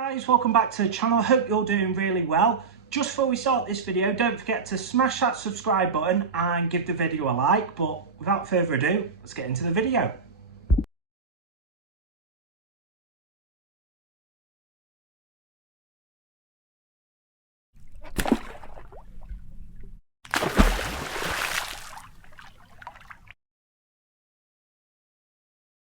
Hi guys, welcome back to the channel. Hope you're doing really well. Just before we start this video, don't forget to smash that subscribe button and give the video a like. But without further ado, let's get into the video.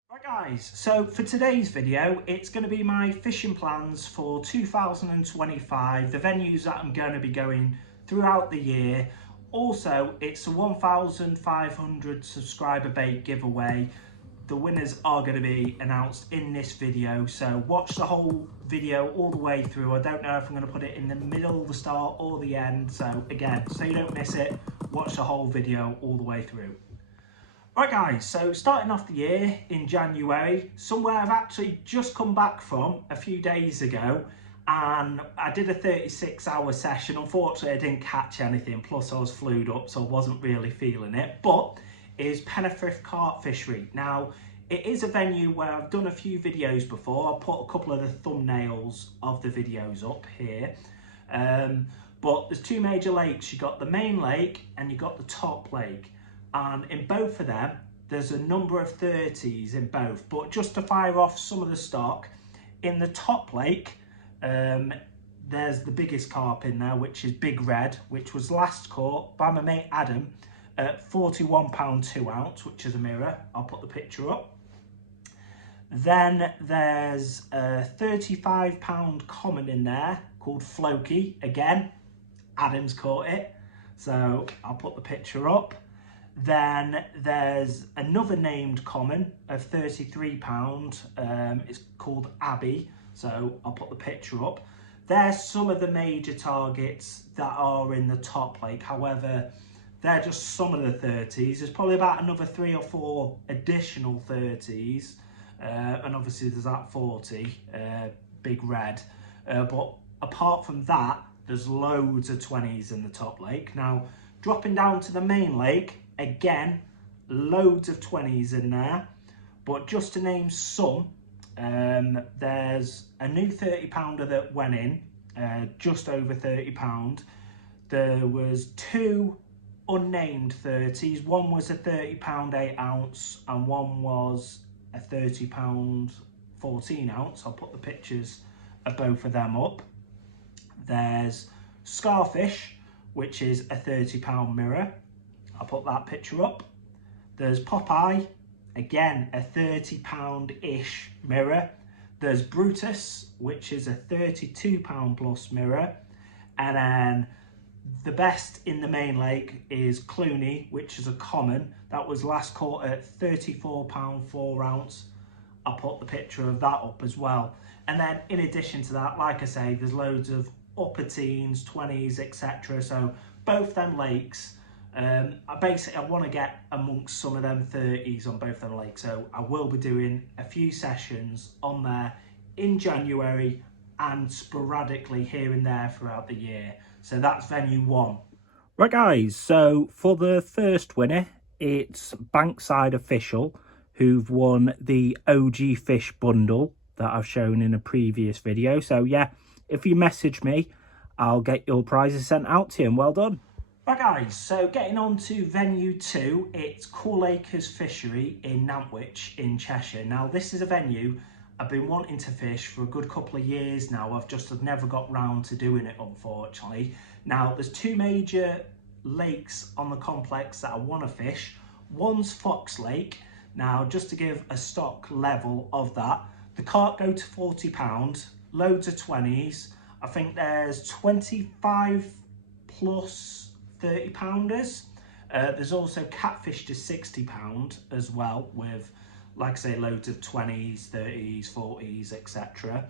Right guys, so for today's video, it's going to be my fishing plans for 2025, the venues that I'm going to be going throughout the year. Also, it's a 1,500 subscriber bait giveaway. The winners are going to be announced in this video, so watch the whole video all the way through. I don't know if I'm going to put it in the middle, the start or the end, so again, so you don't miss it, watch the whole video all the way through. Right guys, so starting off the year in January, somewhere I've actually just come back from a few days ago, and I did a 36-hour session. Unfortunately, I didn't catch anything, plus I was flued up, so I wasn't really feeling it, but is Benn Carp Fishery. Now, it is a venue where I've done a few videos before. I'll put a couple of the thumbnails of the videos up here. But there's two major lakes. You've got the main lake and you've got the top lake. And in both of them, there's a number of 30s in both. But just to fire off some of the stock, in the top lake, there's the biggest carp in there, which is Big Red, which was last caught by my mate Adam at £41 2 ounce, which is a mirror. I'll put the picture up. Then there's a £35 common in there called Floki. Again, Adam's caught it, so I'll put the picture up. Then there's another named common of £33. It's called Abby, so I'll put the picture up. There's some of the major targets that are in the top lake. However, they're just some of the 30s. There's probably about another 3 or 4 additional 30s. And obviously there's that 40, Big Red. But apart from that, there's loads of 20s in the top lake. Now, dropping down to the main lake, again, loads of 20s in there. But just to name some, there's a new 30-pounder that went in, just over £30. There was 2 unnamed 30s. One was a £30 8 ounce and one was a £30 14 ounce. I'll put the pictures of both of them up. There's Scarfish, which is a £30 mirror. I'll put that picture up. There's Popeye, again a £30-ish mirror. There's Brutus, which is a £32 plus mirror. And then the best in the main lake is Clooney, which is a common. That was last caught at £34 4 ounce. I'll put the picture of that up as well. And then in addition to that, like I say, there's loads of upper teens, 20s, etc. So both them lakes, I want to get amongst some of them 30s on both them lakes. So I will be doing a few sessions on there in January and sporadically here and there throughout the year. So that's venue 1. Right guys, so for the first winner, it's Bankside Official, who've won the OG Fish bundle that I've shown in a previous video. So yeah, if you message me, I'll get your prizes sent out to you, and well done. Right guys, so getting on to venue 2, it's Cool Acres Fishery in Nantwich in Cheshire. Now this is a venue I've been wanting to fish for a good couple of years now. I've never got round to doing it, unfortunately. Now there's 2 major lakes on the complex that I want to fish. One's Fox Lake. Now just to give a stock level of that, the carp go to £40, loads of 20s. I think there's 25 plus 30-pounders. There's also catfish to £60 as well, with, like I say, loads of 20s, 30s, 40s, etc.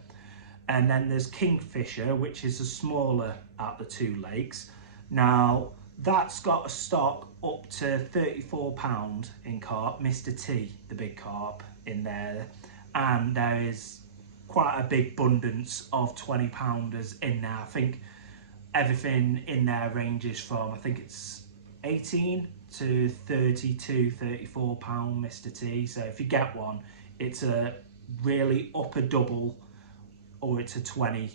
And then there's Kingfisher, which is the smaller out the 2 lakes. Now, that's got a stock up to £34 in carp, Mr. T, the big carp in there. And there is quite a big abundance of 20-pounders in there. I think everything in there ranges from, I think it's 18 to 32, 34 pound Mr. T. So if you get one, it's a really upper double or it's a 20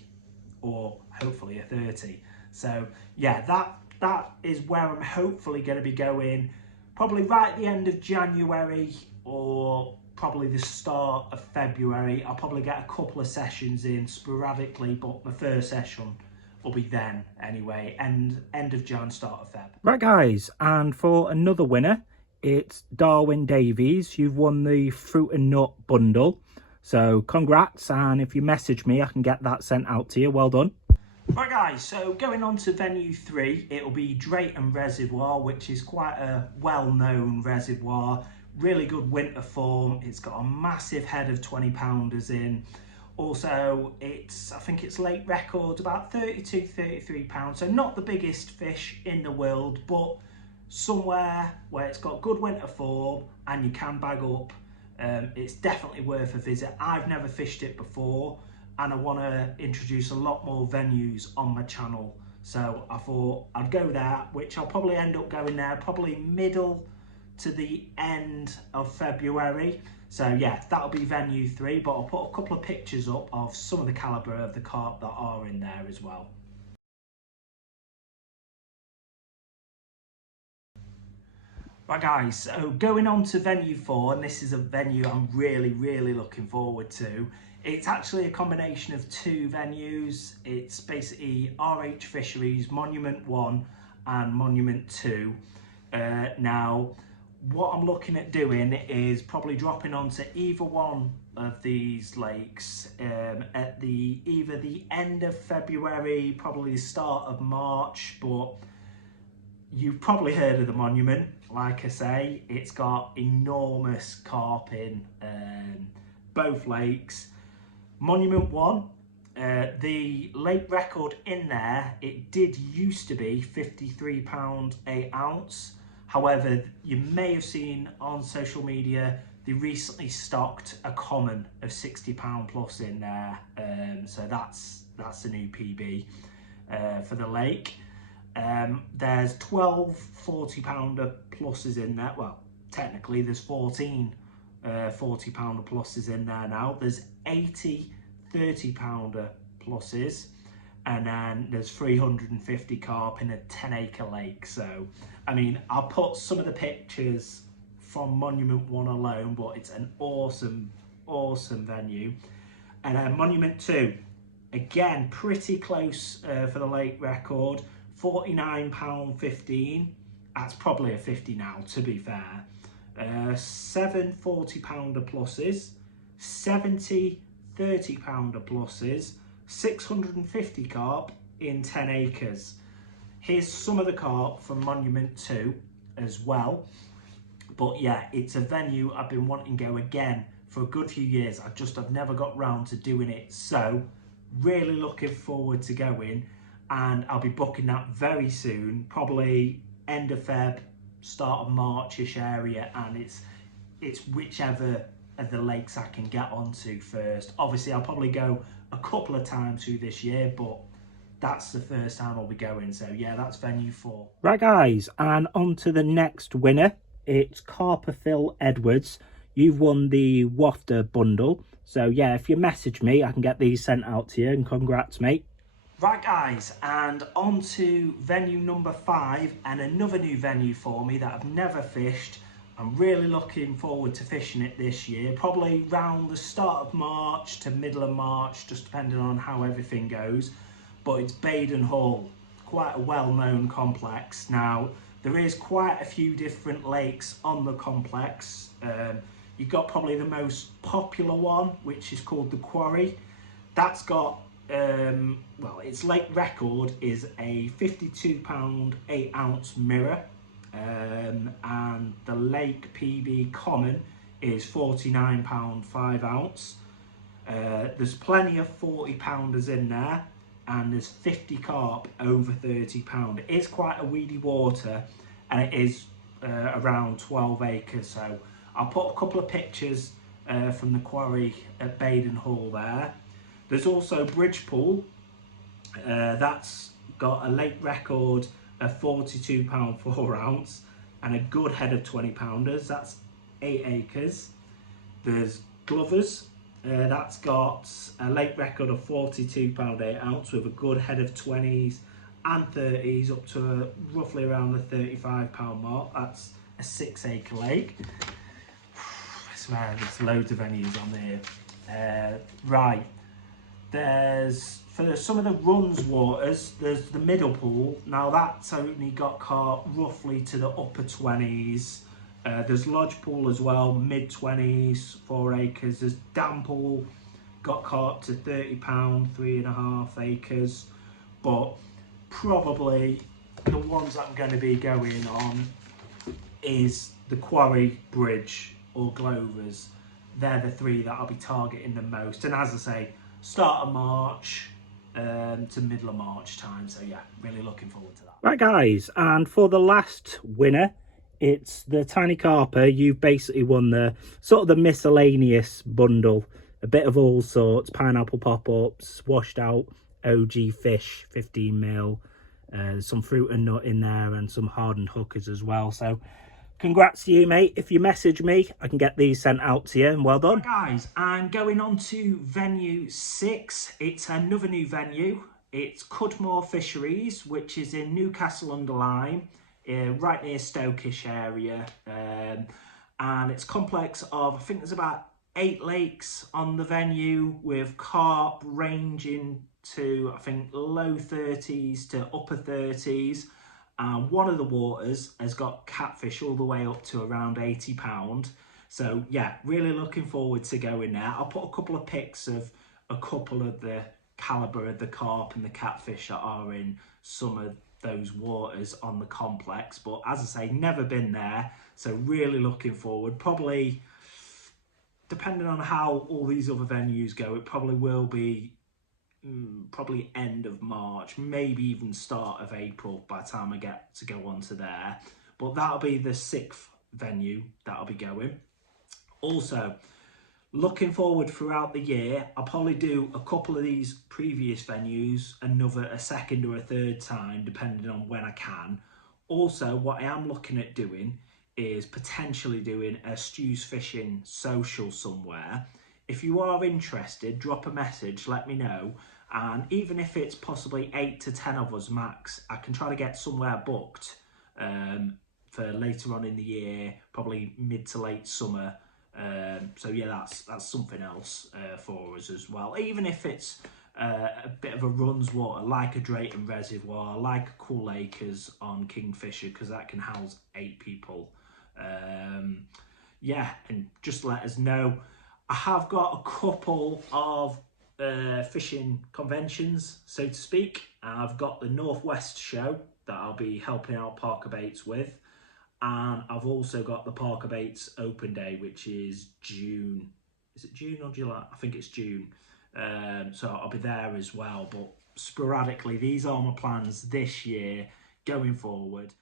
or hopefully a 30. So yeah, that is where I'm hopefully going to be going, probably right at the end of January or probably the start of February. I'll probably get a couple of sessions in sporadically, but my first session will be then anyway, end of Jan, start of Feb. Right guys, and for another winner, it's Darwin Davies. You've won the fruit and nut bundle, so congrats, and if you message me I can get that sent out to you. Well done. Right guys, so going on to venue 3, it'll be Drayton Reservoir, which is quite a well-known reservoir, really good winter form. It's got a massive head of 20-pounders in. Also, I think it's lake record about 32, 33 pounds, so not the biggest fish in the world, but somewhere where it's got good winter form and you can bag up. It's definitely worth a visit. I've never fished it before, and I want to introduce a lot more venues on my channel, so I thought I'd go there, which I'll probably end up going there probably middle to the end of February. So yeah, that'll be venue 3, but I'll put a couple of pictures up of some of the calibre of the carp that are in there as well. Right guys, so going on to venue 4, and this is a venue I'm really looking forward to. It's actually a combination of 2 venues. It's basically RH Fisheries, Monument 1 and Monument 2. Now, what I'm looking at doing is probably dropping onto either one of these lakes at either the end of February, probably the start of March, but you've probably heard of the Monument. Like I say, it's got enormous carp in both lakes. Monument 1, the lake record in there, it did used to be £53 8 ounce. However, you may have seen on social media, they recently stocked a common of £60 plus in there. So that's a new PB for the lake. There's 12 40-pounder pluses in there. Well, technically there's 14 40-pounder pluses in there now. There's 80 30-pounder pluses, and then there's 350 carp in a 10-acre lake. So I mean, I'll put some of the pictures from Monument 1 alone, but it's an awesome venue. And then Monument 2, again pretty close for the lake record, £49.15. That's probably a 50 now, to be fair. 7 40-pounder pluses, 70 30-pounder pluses, 650 carp in 10 acres. Here's some of the carp from Monument 2 as well. But yeah, it's a venue I've been wanting to go again for a good few years. I've never got round to doing it. So really looking forward to going, and I'll be booking that very soon, probably end of Feb, start of March-ish area, and it's whichever of the lakes I can get onto first. Obviously, I'll probably go a couple of times through this year, but that's the first time I'll be going. So yeah, that's venue 4. Right guys, and on to the next winner. It's Phil Edwards. You've won the Wafter bundle. So yeah, if you message me, I can get these sent out to you, and congrats, mate. Right guys, and on to venue number 5, and another new venue for me that I've never fished. I'm really looking forward to fishing it this year, probably around the start of March to middle of March, just depending on how everything goes. But it's Benn Hall, quite a well-known complex. Now, there is quite a few different lakes on the complex. You've got probably the most popular one, which is called the Quarry. That's got, well, its lake record is a £52 8 ounce mirror. And the lake PB common is £49 5 ounce. There's plenty of 40-pounders in there, and there's 50 carp over 30 pound. It is quite a weedy water, and it is around 12 acres. So I'll put a couple of pictures from the quarry at Benn Hall there. There's also Bridgepool. That's got a lake record of £42 4 ounce and a good head of 20-pounders. That's 8 acres. There's Glover's, That's got a lake record of 42 pound 8 ounce with a good head of 20s and 30s up to roughly around the 35 pound mark. That's a 6 acre lake. I swear there's loads of venues on there. Right, there's, for some of the runs waters, there's the middle pool. Now that's only got carp roughly to the upper 20s. There's lodge pool as well, mid 20s, 4 acres. There's dam pool, got carp to £30, 3.5 acres. But probably the ones that I'm going to be going on is the Quarry, Bridge or Glovers. They're the three that I'll be targeting the most. And as I say, start of March to middle of March time. So yeah, really looking forward to that. Right guys, and for the last winner, it's the Tiny Carper. You've basically won the sort of the miscellaneous bundle. A bit of all sorts, pineapple pop-ups, washed out OG fish, 15mm. There's some fruit and nut in there and some hardened hookers as well. So congrats to you, mate. If you message me, I can get these sent out to you, and well done. Right, guys, and going on to venue 6, it's another new venue. It's Cudmore Fisheries, which is in Newcastle-under-Lyme, right near Stokish area. And it's a complex of, I think there's about 8 lakes on the venue, with carp ranging to, I think, low 30s to upper 30s. One of the waters has got catfish all the way up to around £80. So yeah, really looking forward to going there. I'll put a couple of pics of a couple of the calibre of the carp and the catfish that are in some of those waters on the complex. But as I say, never been there, so really looking forward. Probably, depending on how all these other venues go, it probably will be probably end of March, maybe even start of April by the time I get to go on to there. But that'll be the 6th venue that I'll be going. Also, looking forward throughout the year, I'll probably do a couple of these previous venues, a second or a third time, depending on when I can. Also, what I am looking at doing is potentially doing a Stu's Fishing social somewhere. If you are interested, drop a message, let me know. And even if it's possibly 8 to 10 of us max, I can try to get somewhere booked for later on in the year, probably mid to late summer. So yeah, that's something else for us as well. Even if it's a bit of a runs water, like a Drayton Reservoir, like a Cool Acres on Kingfisher, because that can house 8 people. Yeah, and just let us know. I have got a couple of fishing conventions, so to speak. I've got the Northwest show that I'll be helping out Parker Baits with, and I've also got the Parker Baits Open Day, which is June. Is it June or July? I think it's June. So I'll be there as well. But sporadically, these are my plans this year going forward.